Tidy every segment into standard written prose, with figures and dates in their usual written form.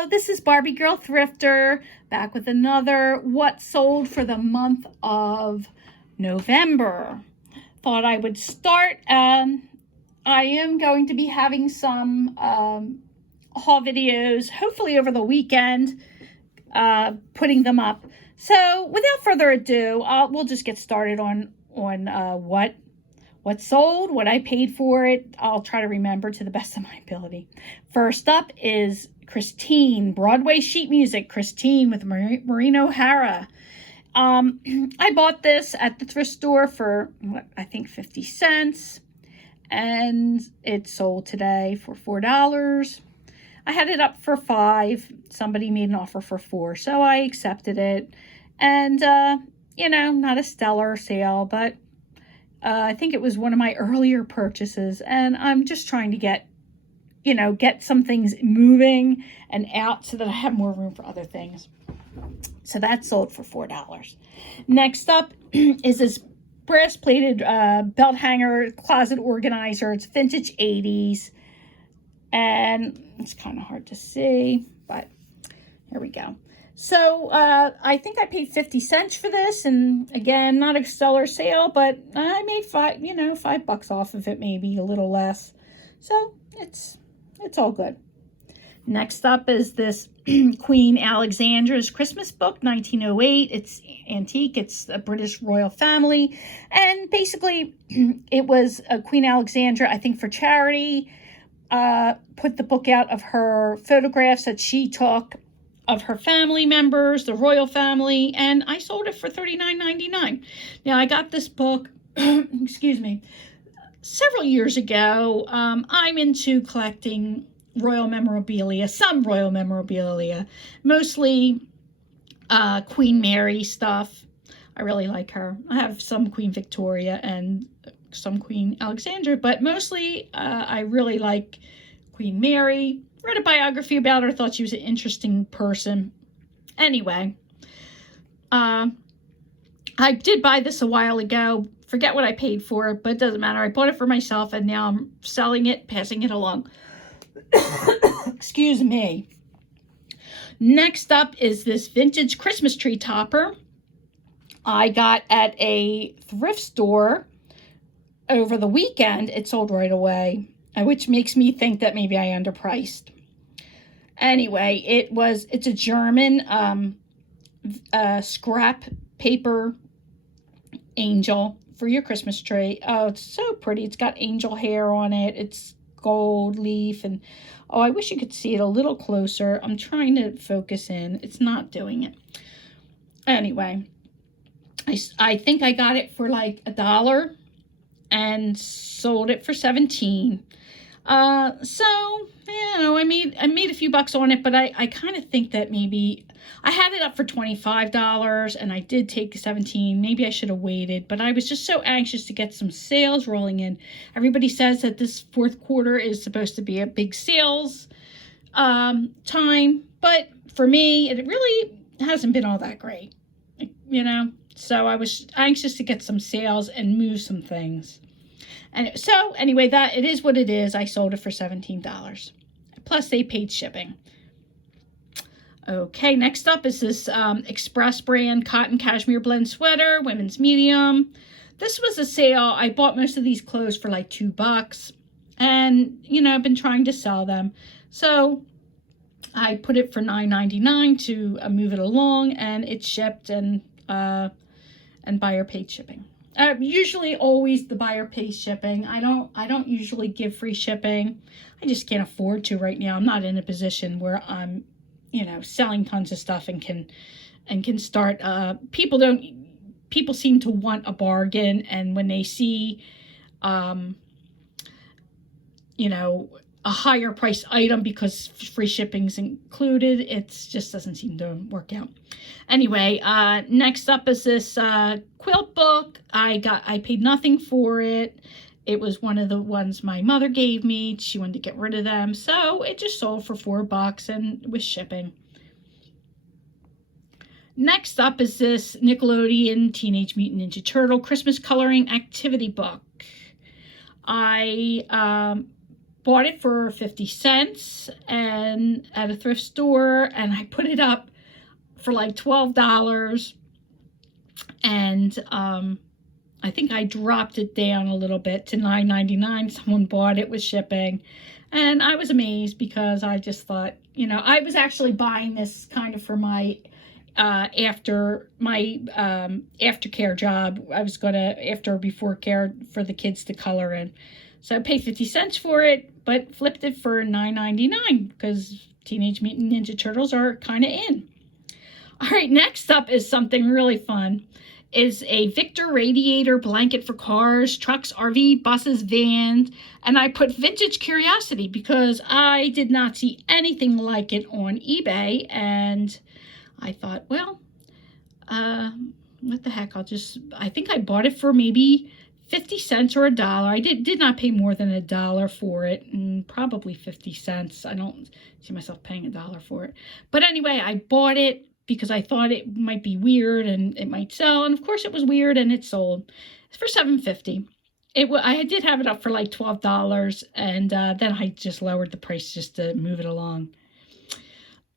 Hello, this is Barbie Girl Thrifter, back with another What Sold for the month of November. Thought I would start. I am going to be having some haul videos, hopefully over the weekend, putting them up. So without further ado, we'll just get started on what sold, what I paid for it. I'll try to remember to the best of my ability. First up is Christine, Broadway sheet music, Christine with Maureen O'Hara. I bought this at the thrift store for, I think 50 cents. And it sold today for $4. I had it up for $5. Somebody made an offer for $4, so I accepted it. And, not a stellar sale, but I think it was one of my earlier purchases, and I'm just trying to get some things moving and out so that I have more room for other things. So that sold for $4. Next up is this brass plated belt hanger closet organizer. It's vintage 80s, and it's kind of hard to see, but here we go. So I think I paid 50 cents for this, and again, not a stellar sale, but I made $5 off of it, maybe a little less. So it's all good. Next up is this Queen Alexandra's Christmas book, 1908. It's antique. It's a British royal family, and basically, it was Queen Alexandra, I think, for charity. Put the book out of her photographs that she took of her family members, the royal family, and I sold it for $39.99. Now, I got this book, excuse me, several years ago. I'm into collecting royal memorabilia, some royal memorabilia, mostly Queen Mary stuff. I really like her. I have some Queen Victoria and some Queen Alexandra, but mostly I really like Queen Mary. Read a biography about her, thought she was an interesting person. Anyway, I did buy this a while ago. Forget what I paid for it, but it doesn't matter. I bought it for myself, and now I'm selling it, passing it along. Excuse me. Next up is this vintage Christmas tree topper I got at a thrift store over the weekend. It sold right away, which makes me think that maybe I underpriced. Anyway, it's a German scrap paper angel for your Christmas tree. Oh, it's so pretty. It's got angel hair on it. It's gold leaf, and oh, I wish you could see it a little closer. I'm trying to focus in. It's not doing it. Anyway, I think I got it for like $1 and sold it for 17. So, I made a few bucks on it, but I kind of think that maybe I had it up for $25 and I did take 17. Maybe I should have waited, but I was just so anxious to get some sales rolling in. Everybody says that this fourth quarter is supposed to be a big sales time, but for me, it really hasn't been all that great, so I was anxious to get some sales and move some things. And so anyway, that it is what it is. I sold it for $17. Plus they paid shipping. Okay, next up is this Express brand cotton cashmere blend sweater, women's medium. This was a sale. I bought most of these clothes for like $2. And, I've been trying to sell them. So I put it for $9.99 to move it along, and it shipped, and buyer paid shipping. Usually always the buyer pays shipping. I don't usually give free shipping. I just can't afford to right now. I'm not in a position where I'm, selling tons of stuff and can start. People seem to want a bargain, and when they see, a higher price item because free shipping's included, it just doesn't seem to work out. Anyway, next up is this quilt book. I paid nothing for it. It was one of the ones my mother gave me. She wanted to get rid of them, so it just sold for $4 and with shipping. Next up is this Nickelodeon Teenage Mutant Ninja Turtle Christmas coloring activity book. I bought it for 50 cents and at a thrift store, and I put it up for like $12. And I think I dropped it down a little bit to $9.99. Someone bought it with shipping. And I was amazed because I just thought, you know, I was actually buying this kind of for my aftercare job. I was going to after or before care for the kids to color in. So I paid 50 cents for it, but flipped it for $9.99 because Teenage Mutant Ninja Turtles are kind of in. All right, next up is something really fun. Is a Victor Radiator blanket for cars, trucks, RV, buses, vans, and I put Vintage Curiosity because I did not see anything like it on eBay, and I thought, well, what the heck, I think I bought it for maybe 50 cents or $1. I did not pay more than $1 for it, and probably 50 cents. I don't see myself paying $1 for it. But anyway, I bought it because I thought it might be weird and it might sell. And of course it was weird and it sold. It's for $7.50. I did have it up for like $12, and then I just lowered the price just to move it along.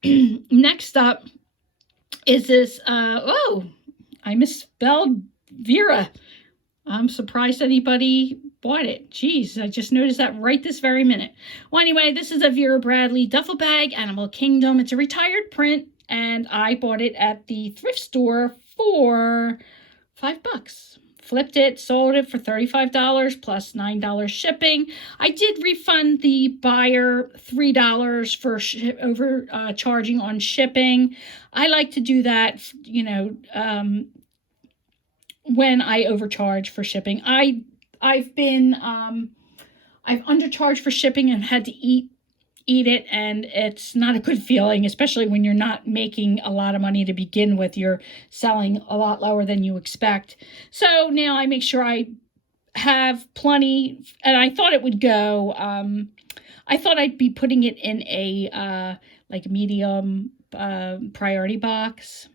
Next up is this, oh, I misspelled Veera. I'm surprised anybody bought it. Jeez, I just noticed that right this very minute. Well, anyway, this is a Vera Bradley duffel bag, Animal Kingdom. It's a retired print, and I bought it at the thrift store for $5. Flipped it, sold it for $35 plus $9 shipping. I did refund the buyer $3 for overcharging on shipping. I like to do that, you know, when I overcharge for shipping. I've undercharged for shipping and had to eat it, and it's not a good feeling, especially when you're not making a lot of money to begin with. You're selling a lot lower than you expect. So now I make sure I have plenty, and I thought it would go. I thought I'd be putting it in a like medium priority box,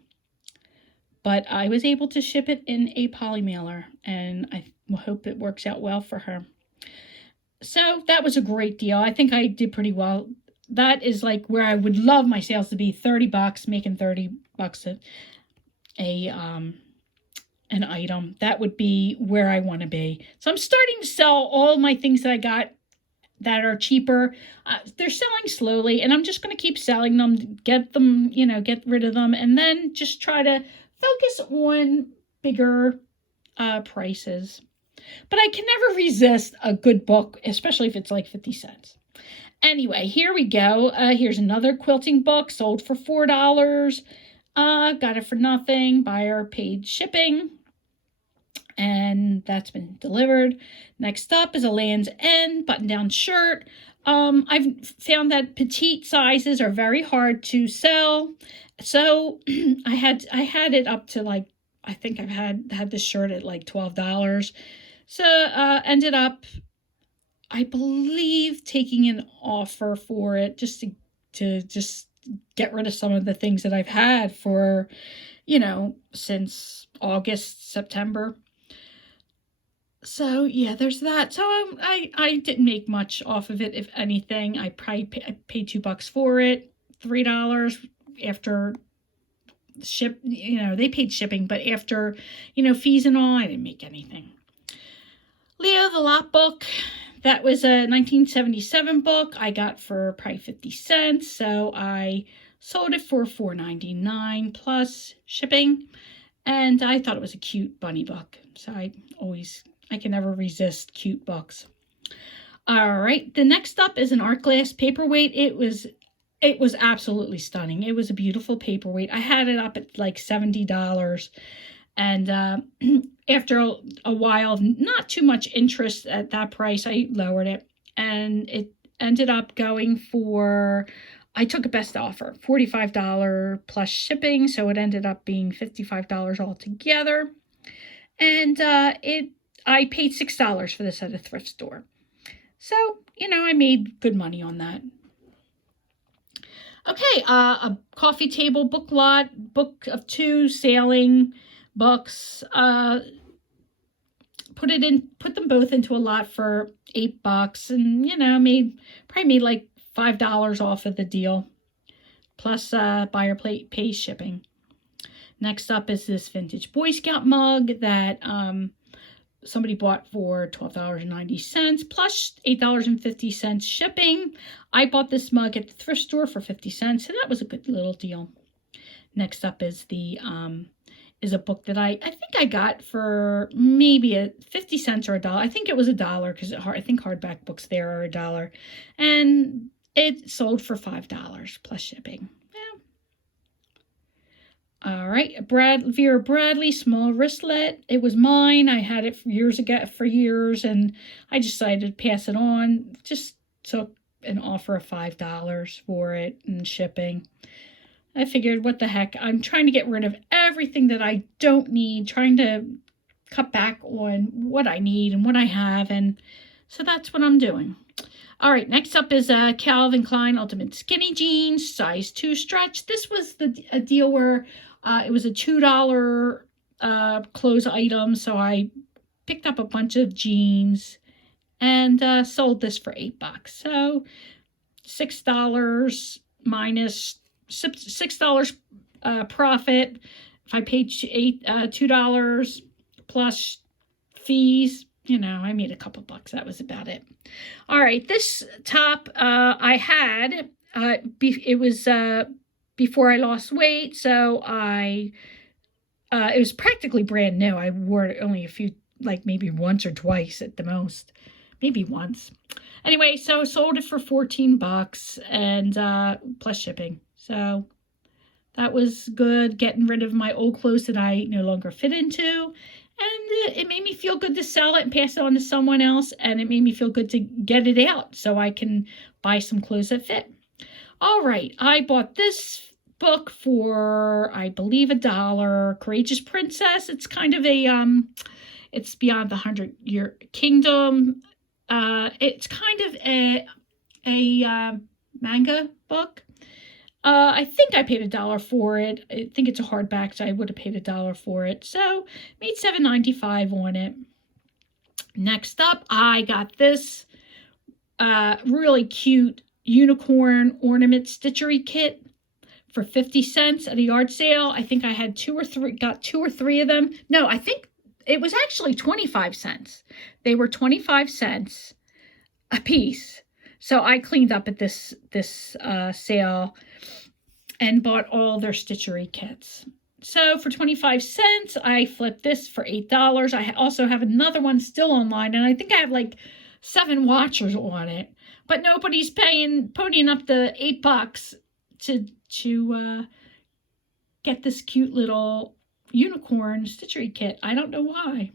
but I was able to ship it in a poly mailer, and I hope it works out well for her. So that was a great deal. I think I did pretty well. That is like where I would love my sales to be, $30, making $30 an item. That would be where I want to be. So I'm starting to sell all my things that I got that are cheaper. They're selling slowly, and I'm just going to keep selling them, get them, you know, get rid of them, and then just try to focus on bigger prices. But I can never resist a good book, especially if it's like 50 cents. Anyway, here we go. Here's another quilting book, sold for $4. Got it for nothing. Buyer paid shipping, and that's been delivered. Next up is a Land's End button-down shirt. I've found that petite sizes are very hard to sell. So I had it up to like, I think I've had this shirt at like $12. So ended up, I believe, taking an offer for it just to just get rid of some of the things that I've had for, you know, since August, September. So yeah, there's that. So I didn't make much off of it, if anything. I paid $2 for it, $3 after ship. You know, they paid shipping, but after, you know, fees and all, I didn't make anything. Liova Lompoc, that was a 1977 book I got for probably 50 cents. So I sold it for $4.99 plus shipping. And I thought it was a cute bunny book. So I can never resist cute books. All right, the next up is an art glass paperweight. It was absolutely stunning. It was a beautiful paperweight. I had it up at like $70. And after a while of not too much interest at that price, I lowered it. And it ended up going for, I took a best offer, $45 plus shipping. So it ended up being $55 altogether. And I paid $6 for this at a thrift store. So, you know, I made good money on that. Okay, a coffee table book lot, book of 2 sailing books. put them both into a lot for $8, and you know, probably made like $5 off of the deal, plus buyer pays shipping. Next up is this vintage Boy Scout mug that somebody bought for $12.90 plus $8.50 shipping. I bought this mug at the thrift store for 50 cents, so that was a good little deal. Next up is a book that I think I got for maybe 50 cents or $1. I think it was $1 because I think hardback books there are $1, and it sold for $5 plus shipping. All right, Veera Bradley small wristlet. It was mine. I had it for years, and I decided to pass it on. Just took an offer of $5 for it and shipping. I figured, what the heck? I'm trying to get rid of everything that I don't need, trying to cut back on what I need and what I have, and so that's what I'm doing. All right, next up is Calvin Klein Ultimate Skinny Jeans, size 2 stretch. This was a deal where it was a $2 clothes item, so I picked up a bunch of jeans and sold this for $8. So $6 minus $6 profit. If I paid $2 plus fees, you know, I made a couple bucks. That was about it. All right, this top I had, it was before I lost weight, so it was practically brand new. I wore it only a few, like maybe once or twice at the most, maybe once. Anyway, so sold it for $14 and plus shipping. So that was good, getting rid of my old clothes that I no longer fit into. And it made me feel good to sell it and pass it on to someone else. And it made me feel good to get it out so I can buy some clothes that fit. All right, I bought this book for, I believe, $1. Courageous Princess. It's kind of a, it's Beyond the 100-Year Kingdom. It's kind of a manga book. I think I paid $1 for it. I think it's a hardback, so I would have paid $1 for it. So made $7.95 on it. Next up, I got this really cute unicorn ornament stitchery kit for 50 cents at a yard sale. I think I had got two or three of them. No, I think it was actually 25 cents. They were 25 cents a piece. So I cleaned up at this sale and bought all their stitchery kits. So for 25 cents, I flipped this for $8. I also have another one still online, and I think I have like 7 watchers on it. But nobody's ponying up the $8 to get this cute little unicorn stitchery kit. I don't know why.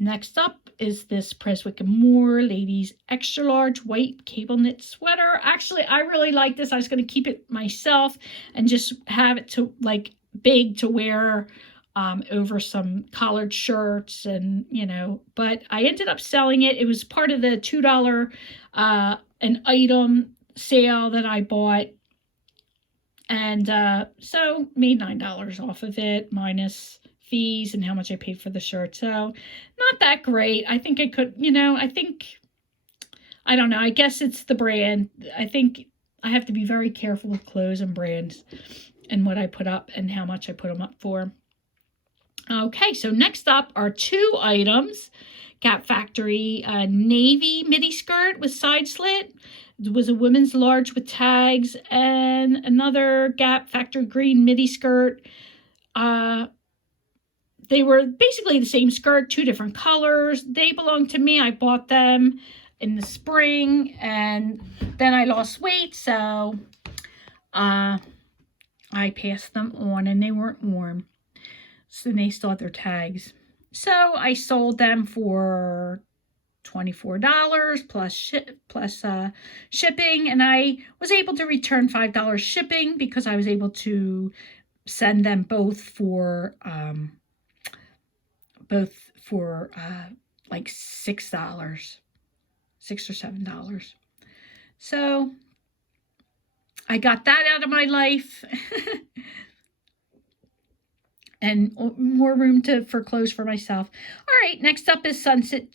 Next up is this Preswick & Moore Ladies Extra Large White Cable Knit Sweater. Actually, I really like this. I was going to keep it myself and just have it to like big to wear over some collared shirts, and you know, but I ended up selling it. It was part of the $2 an item sale that I bought, and so made $9 off of it minus fees and how much I paid for the shirt. So not that great. I think I could, you know, I don't know. I guess it's the brand. I think I have to be very careful with clothes and brands and what I put up and how much I put them up for. Okay, so next up are 2 items. Gap Factory navy midi skirt with side slit. It was a women's large with tags, and another Gap Factory green midi skirt. They were basically the same skirt, 2 different colors. They belonged to me. I bought them in the spring, and then I lost weight, so I passed them on, and they weren't warm. So they still had their tags. So I sold them for $24 plus shipping, and I was able to return $5 shipping because I was able to send them both for like $6 or $7. So I got that out of my life. and more room for clothes for myself. All right, next up is Sunset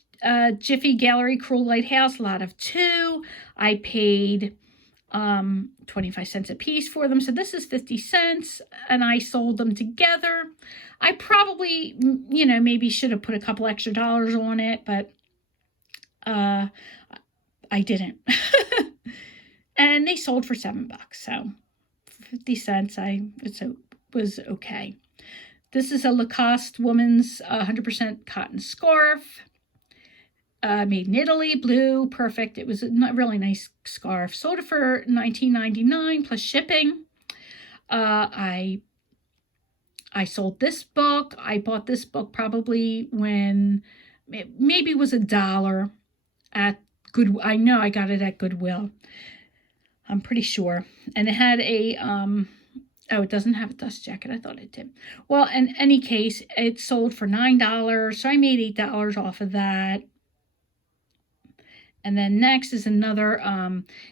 Jiffy Gallery Cruel Lighthouse, lot of 2. I paid 25 cents a piece for them, so this is 50 cents, and I sold them together. I probably, maybe should have put a couple extra dollars on it, but I didn't. And they sold for $7, so 50 cents was okay. This is a Lacoste woman's 100% cotton scarf, made in Italy, blue, perfect. It was a really nice scarf. Sold it for $19.99 plus shipping. I sold this book. I bought this book probably when maybe it was $1 at Goodwill. I know I got it at Goodwill. I'm pretty sure. And it had a oh, it doesn't have a dust jacket. I thought it did. Well, in any case, it sold for $9, so I made $8 off of that. And then next is another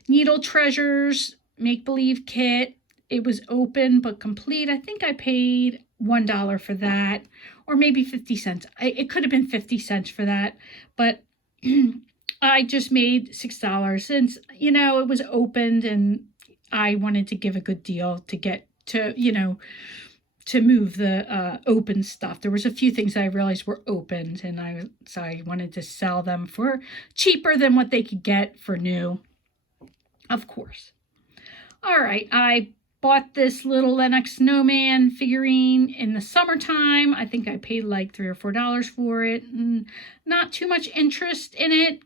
Needle Treasures make-believe kit. It was open but complete. I think I paid $1 for that, or maybe 50 cents. It could have been 50 cents for that, but I just made $6 since, it was opened and I wanted to give a good deal to get to, to move the open stuff. There was a few things I realized were opened, and so I wanted to sell them for cheaper than what they could get for new, of course. All right, I bought this little Lennox Snowman figurine in the summertime. I think I paid like $3 or $4 for it. Not too much interest in it.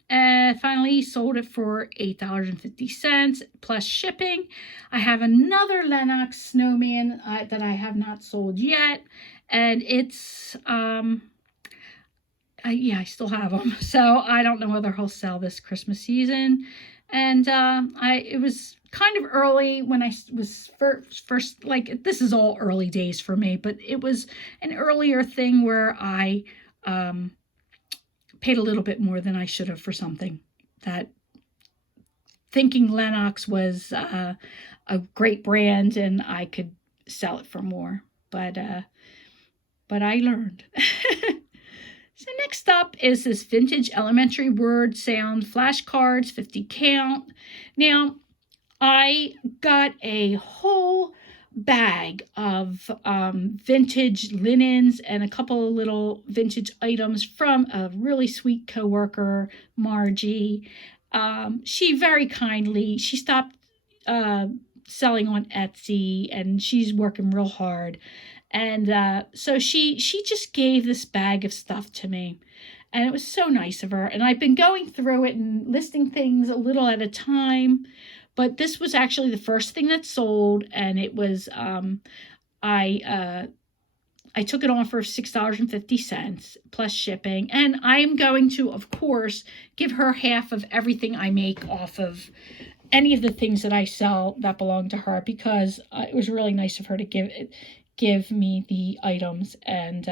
Finally sold it for $8.50 plus shipping. I have another Lennox Snowman that I have not sold yet. And it's, I still have them. So I don't know whether he'll sell this Christmas season. And it was kind of early when I was first, like, this is all early days for me, but it was an earlier thing where I paid a little bit more than I should have for something, that thinking Lennox was a great brand and I could sell it for more, but I learned. So next up is this vintage elementary word sound flashcards, 50 count. Now, I got a whole bag of vintage linens and a couple of little vintage items from a really sweet coworker, Margie. She very kindly, she stopped selling on Etsy, and she's working real hard. And so she just gave this bag of stuff to me, and it was so nice of her. And I've been going through it and listing things a little at a time, but this was actually the first thing that sold, and it was I took it on for $6.50 plus shipping, and I'm going to, of course, give her half of everything I make off of any of the things that I sell that belong to her, because it was really nice of her to give me the items. And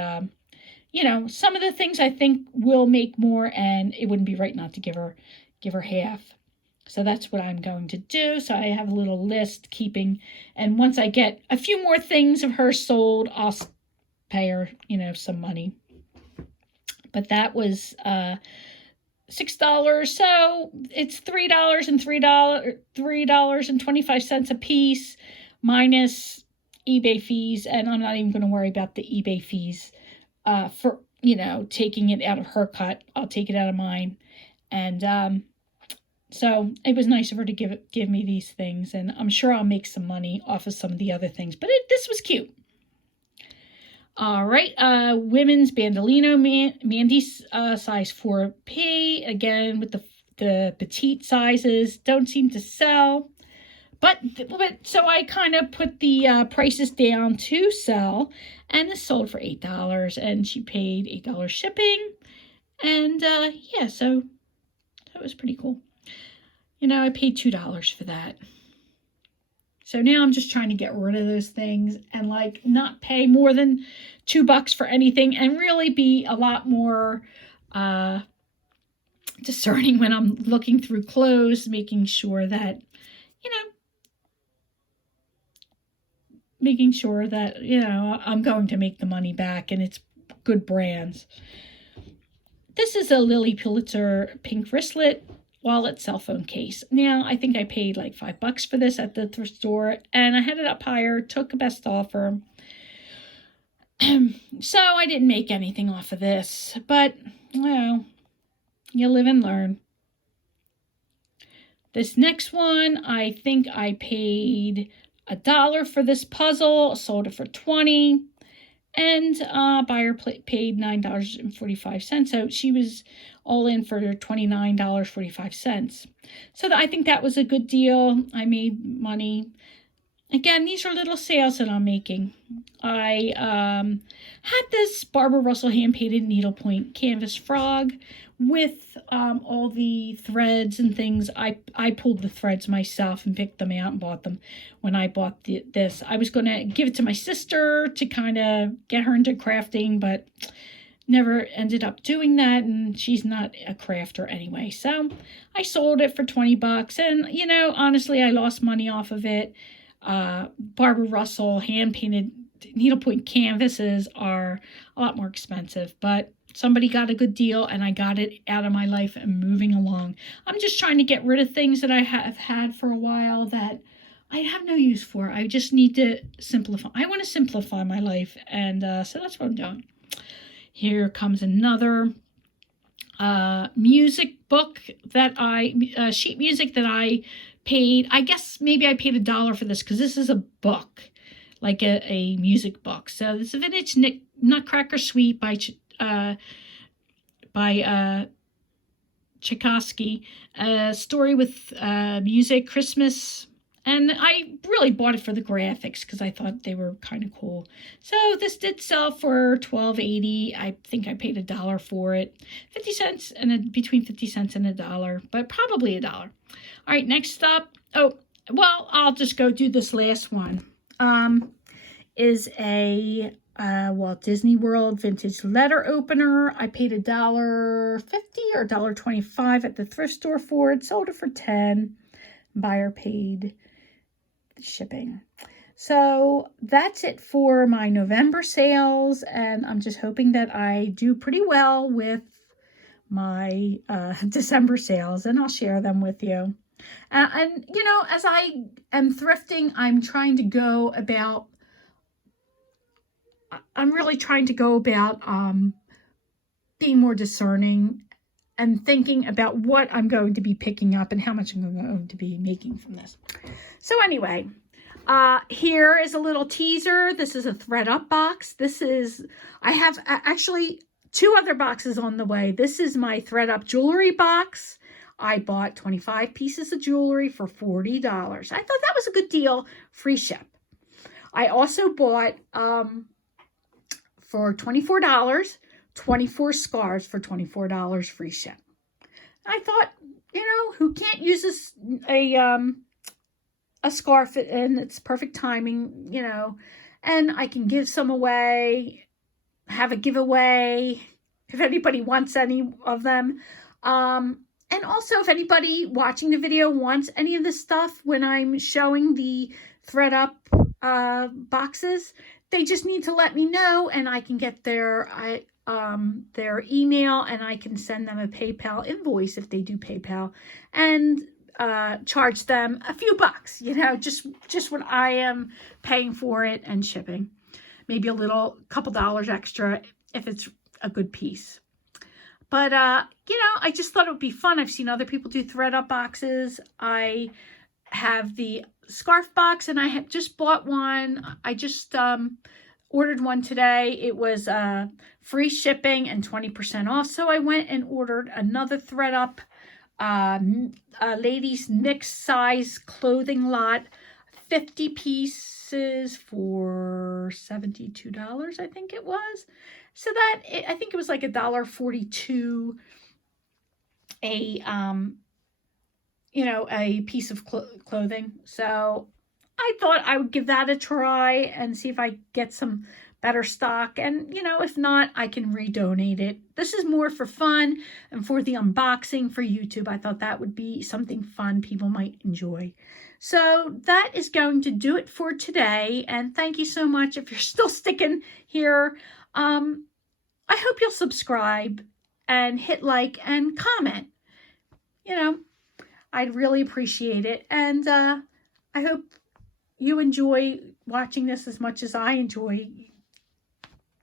some of the things I think will make more, and it wouldn't be right not to give her half. So that's what I'm going to do. So I have a little list keeping, and once I get a few more things of hers sold, I'll pay her, some money. But that was $6, so it's $3.25 a piece minus eBay fees, and I'm not even going to worry about the eBay fees for taking it out of her cut. I'll take it out of mine. And so it was nice of her to give me these things, and I'm sure I'll make some money off of some of the other things, but this was cute. All right, women's bandolino Mandy size 4P, again with the petite sizes, don't seem to sell. But so I kind of put the prices down to sell, and this sold for $8, and she paid $8 shipping. And yeah, so that was pretty cool. I paid $2 for that. So now I'm just trying to get rid of those things and not pay more than $2 for anything, and really be a lot more discerning when I'm looking through clothes, making sure that, making sure that, I'm going to make the money back and it's good brands. This is a Lilly Pulitzer pink wristlet wallet cell phone case. Now, I think I paid like $5 for this at the thrift store, and I had it up higher, took a best offer. So I didn't make anything off of this, but, well, you live and learn. This next one, I think I paid $1 for this puzzle, sold it for $20, and buyer paid $9.45. So she was all in for $29.45. So I think that was a good deal. I made money. Again, these are little sales that I'm making. I had this Barbara Russell hand-painted needlepoint canvas frog with all the threads and things. I pulled the threads myself and picked them out and bought them when I bought this. I was going to give it to my sister to kind of get her into crafting, but never ended up doing that, and she's not a crafter anyway. So I sold it for $20, and, honestly, I lost money off of it. Barbara Russell hand-painted needlepoint canvases are a lot more expensive, but somebody got a good deal and I got it out of my life and moving along. I'm just trying to get rid of things that I have had for a while that I have no use for. I just need to simplify. I want to simplify my life, and so that's what I'm doing. Here comes another music book that sheet music that I paid. I guess maybe I paid $1 for this because this is a book, like a music book. So this is a vintage Nutcracker Suite by Tchaikovsky, a story with music, Christmas, and I really bought it for the graphics because I thought they were kind of cool. So this did sell for $12.80. I think I paid $1 for it, 50 cents and between 50 cents and $1, but probably $1. All right, next up. Oh, well, I'll just go do this last one. Is a Walt Disney World vintage letter opener. I paid $1.50 or $1.25 at the thrift store for it. Sold it for $10. Buyer paid the shipping. So that's it for my November sales, and I'm just hoping that I do pretty well with my December sales, and I'll share them with you. And as I am thrifting, I'm really trying to go about being more discerning and thinking about what I'm going to be picking up and how much I'm going to be making from this. So anyway, here is a little teaser. This is a Thred Up box. I have actually 2 other boxes on the way. This is my Thred Up Jewelry Box. I bought 25 pieces of jewelry for $40. I thought that was a good deal, free ship. I also bought, for $24, 24 scarves for $24, free ship. I thought, who can't use a scarf, and it's perfect timing, and I can give some away, have a giveaway if anybody wants any of them. And also, if anybody watching the video wants any of this stuff when I'm showing the Thred Up boxes, they just need to let me know, and I can get their email, and I can send them a PayPal invoice if they do PayPal, and charge them a few bucks, just what I am paying for it and shipping. Maybe a couple dollars extra if it's a good piece. But, I just thought it would be fun. I've seen other people do Thred Up boxes. I have the scarf box, and I had just bought one. I just ordered one today. It was free shipping and 20% off. So I went and ordered another Thred Up ladies mixed size clothing lot, 50 pieces for $72, I think it was. So I think it was like $1.42 a piece of clothing. So I thought I would give that a try and see if I get some better stock. And, you know, if not, I can redonate it. This is more for fun and for the unboxing for YouTube. I thought that would be something fun people might enjoy. So that is going to do it for today. And thank you so much if you're still sticking here. I hope you'll subscribe and hit like and comment. You know, I'd really appreciate it. And I hope you enjoy watching this as much as I enjoy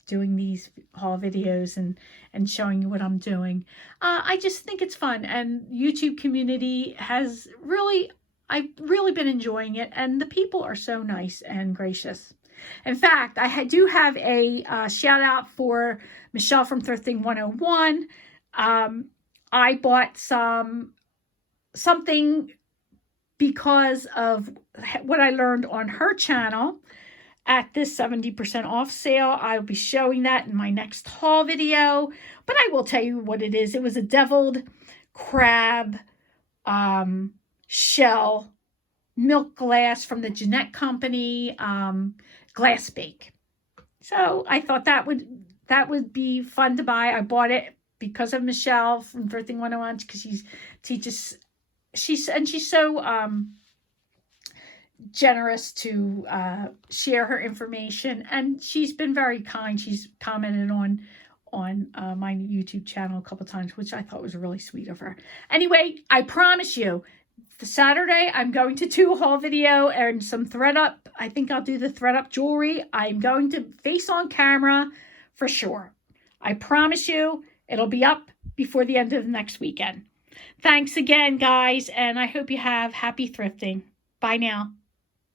doing these haul videos and showing you what I'm doing. I just think it's fun, and YouTube community has really, I've really been enjoying it, and the people are so nice and gracious. In fact, I do have a shout out for Michelle from Thrifting 101. I bought something because of what I learned on her channel at this 70% off sale. I'll be showing that in my next haul video, but I will tell you what it is. It was a deviled crab shell milk glass from the Jeanette Company glass bake. So I thought that would be fun to buy. I bought it because of Michelle from Thrifting 101, because she's so generous to share her information, and she's been very kind. She's commented on my YouTube channel a couple times, which I thought was really sweet of her. Anyway, I promise you, the Saturday I'm going to do a haul video and some thread up. I think I'll do the thread up jewelry. I'm going to face on camera for sure. I promise you it'll be up before the end of the next weekend. Thanks again, guys, and I hope you have happy thrifting. Bye now.